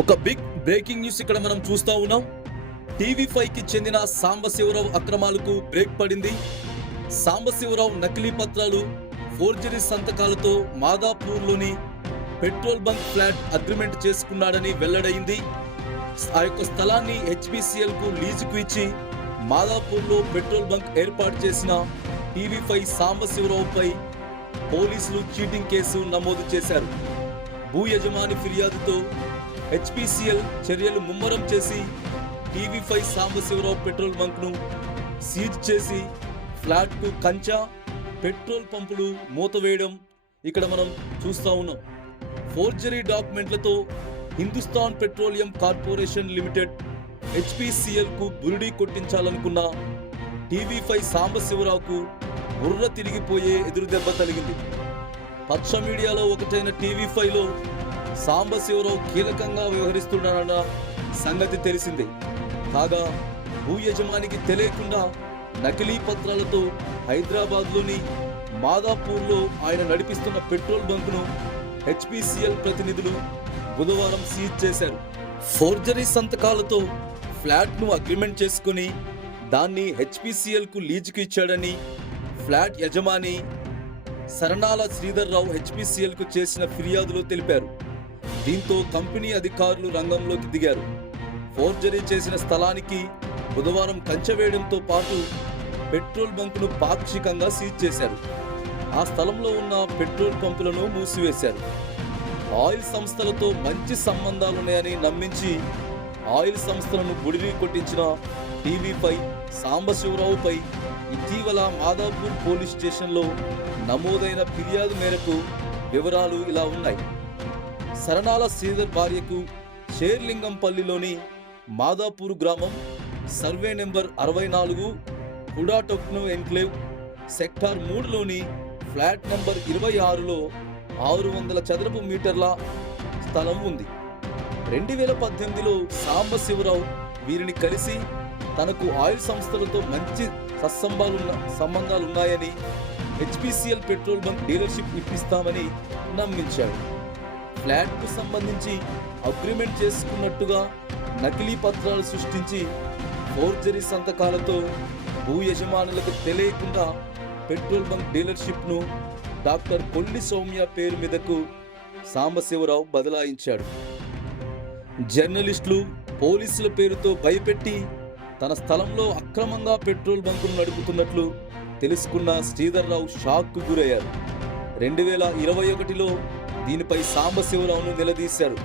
ఒక big breaking news ఇక్కడ మనం చూస్తా ఉన్నాం. టీవీ ఫైవ్కి చెందిన సాంబశివరావు అక్రమాలకు బ్రేక్ పడింది. సాంబశివరావు నకిలీ పత్రాలు ఫోర్జరీ సంతకాలతో మాదాపూర్లోని పెట్రోల్ బంక్ ఫ్లాట్ అగ్రిమెంట్ చేసుకున్నాడని వెల్లడైంది. ఆ యొక్క స్థలాన్ని హెచ్పిసిఎల్కు లీజుకు ఇచ్చి మాదాపూర్లో పెట్రోల్ బంక్ ఏర్పాటు చేసిన టీవీ ఫైవ్ సాంబశివరావుపై పోలీసులు చీటింగ్ కేసు నమోదు చేశారు. భూ యజమాని ఫిర్యాదుతో హెచ్పిసిఎల్ చర్యలు ముమ్మరం చేసి టీవీ ఫైవ్ సాంబశివరావు పెట్రోల్ బంక్ను సీజ్ చేసి ఫ్లాట్కు కంచా పెట్రోల్ పంపులు మూతవేయడం ఇక్కడ మనం చూస్తా ఉన్నాం. ఫోర్జరీ డాక్యుమెంట్లతో హిందుస్థాన్ పెట్రోలియం కార్పొరేషన్ లిమిటెడ్ హెచ్పిసిఎల్కు బురిడి కొట్టించాలనుకున్న టీవీ ఫైవ్ సాంబశివరావుకు బుర్ర తిరిగిపోయే ఎదురుదెబ్బ తగిలింది. పచ్చ మీడియాలో ఒకటైన టీవీ ఫైవ్లో సాంబశివరావు కీలకంగా వ్యవహరిస్తున్నాడన్న సంగతి తెలిసిందే. కాగా భూ యజమానికి తెలియకుండా నకిలీ పత్రాలతో హైదరాబాద్లోని మాదాపూర్లో ఆయన నడిపిస్తున్న పెట్రోల్ బంకును హెచ్పిసిఎల్ ప్రతినిధులు బుధవారం సీజ్ చేశారు. ఫోర్జరీ సంతకాలతో ఫ్లాట్ను అగ్రిమెంట్ చేసుకుని దాన్ని హెచ్పిసిఎల్కు లీజుకు ఇచ్చాడని ఫ్లాట్ యజమాని శరణాల శ్రీధర్రావు హెచ్పిసిఎల్కు చేసిన ఫిర్యాదులో తెలిపారు. దీంతో కంపెనీ అధికారులు రంగంలోకి దిగారు. ఫోర్జరీ చేసిన స్థలానికి బుధవారం కంచె వేయడంతో పాటు పెట్రోల్ బంకును పాక్షికంగా సీజ్ చేశారు. ఆ స్థలంలో ఉన్న పెట్రోల్ పంపులను మూసివేశారు. ఆయిల్ సంస్థలతో మంచి సంబంధాలున్నాయని నమ్మించి ఆయిల్ సంస్థలను బుడిరి కొట్టించిన టీవీపై సాంబశివరావుపై ఇటీవల మాదాపూర్ పోలీస్ స్టేషన్లో నమోదైన ఫిర్యాదు మేరకు వివరాలు ఇలా ఉన్నాయి. శరణాల శ్రీధర్ భార్యకు షేర్లింగంపల్లిలోని మాదాపూర్ గ్రామం సర్వే నెంబర్ అరవై నాలుగు హుడాటొక్నో ఎన్క్లేవ్ సెక్టార్ మూడులోని ఫ్లాట్ నెంబర్ ఇరవై ఆరులో ఆరు వందల చదరపు మీటర్ల స్థలం ఉంది. రెండు వేల పద్దెనిమిదిలో సాంబశివరావు వీరిని కలిసి తనకు ఆయిల్ సంస్థలతో మంచి సత్సంబాలున్న సంబంధాలున్నాయని హెచ్పిసిఎల్ పెట్రోల్ బంక్ డీలర్షిప్ ఇప్పిస్తామని నమ్మించాడు. ఫ్లాట్కు సంబంధించి అగ్రిమెంట్ చేసుకున్నట్టుగా నకిలీ పత్రాలు సృష్టించి ఫోర్జరీ సంతకాలతో భూ యజమానులకు తెలియకుండా పెట్రోల్ బంక్ డీలర్షిప్ను డాక్టర్ కొల్లి సౌమ్య పేరు మీదకు సాంబశివరావు బదలాయించాడు. జర్నలిస్టులు పోలీసుల పేరుతో భయపెట్టి తన స్థలంలో అక్రమంగా పెట్రోల్ బంకును నడుపుతున్నట్లు తెలుసుకున్న శ్రీధర్రావు షాక్కు గురయ్యారు. రెండు వేల ఇరవై ఒకటిలో దీనిపై సాంబశివరావును నిలదీశారు.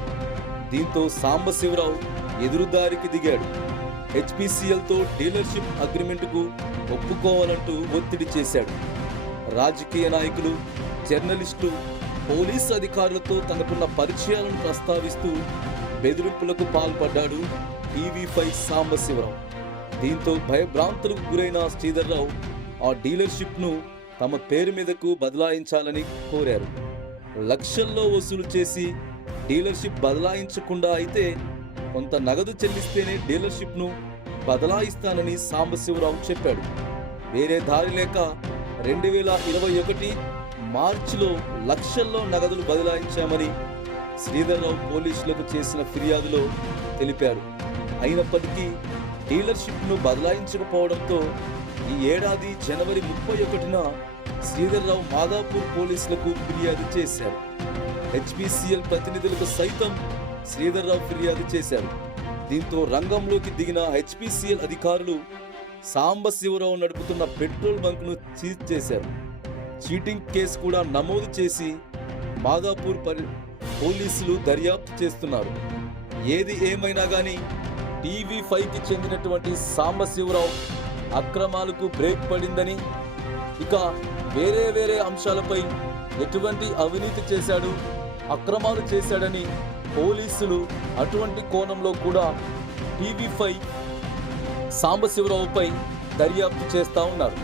దీంతో సాంబశివరావు ఎదురుదారికి దిగాడు. హెచ్పిసిఎల్తో డీలర్షిప్ అగ్రిమెంటుకు ఒప్పుకోవాలంటూ ఒత్తిడి చేశాడు. రాజకీయ నాయకులు జర్నలిస్టు పోలీసు అధికారులతో తనకున్న పరిచయాలను ప్రస్తావిస్తూ బెదిరింపులకు పాల్పడ్డాడు టీవీ ఫైవ్ సాంబశివరావు. దీంతో భయభ్రాంతులకు గురైన శ్రీధర్రావు ఆ డీలర్షిప్ను తమ పేరు మీదకు బదలాయించాలని కోరారు. లక్షల్లో వసూలు చేసి డీలర్షిప్ బదలాయించకుండా అయితే కొంత నగదు చెల్లిస్తేనే డీలర్షిప్ను బదలాయిస్తానని సాంబశివరావు చెప్పాడు. వేరే దారి లేక రెండు వేల ఇరవై ఒకటి మార్చిలో లక్షల్లో నగదులు బదలాయించామని శ్రీధర్రావు పోలీసులకు చేసిన ఫిర్యాదులో తెలిపారు. అయినప్పటికీ డీలర్షిప్ను బదలాయించకపోవడంతో ఈ ఏడాది జనవరి ముప్పై ఒకటిన శ్రీధర్రావు మాదాపూర్ పోలీసులకు ఫిర్యాదు చేశారు. హెచ్బిసిఎల్ ప్రతినిధులకు సైతం శ్రీధర్రావు ఫిర్యాదు చేశారు. దీంతో రంగంలోకి దిగిన హెచ్పిసిఎల్ అధికారులు సాంబశివరావు నడుపుతున్న పెట్రోల్ బంక్ను సీజ్ చేశారు. చీటింగ్ కేసు కూడా నమోదు చేసి మాదాపూర్ పరి పోలీసులు దర్యాప్తు చేస్తున్నారు. ఏది ఏమైనా కానీ టీవీ ఫైవ్కి చెందినటువంటి సాంబశివరావు అక్రమాలకు బ్రేక్ పడిందని ఇక వేరే వేరే అంశాలపై ఎటువంటి అవినీతి చేశాడు అక్రమాలు చేశాడని పోలీసులు అటువంటి కోణంలో కూడా టీవీ ఫైవ్ సాంబశివరావుపై దర్యాప్తు చేస్తా ఉన్నారు.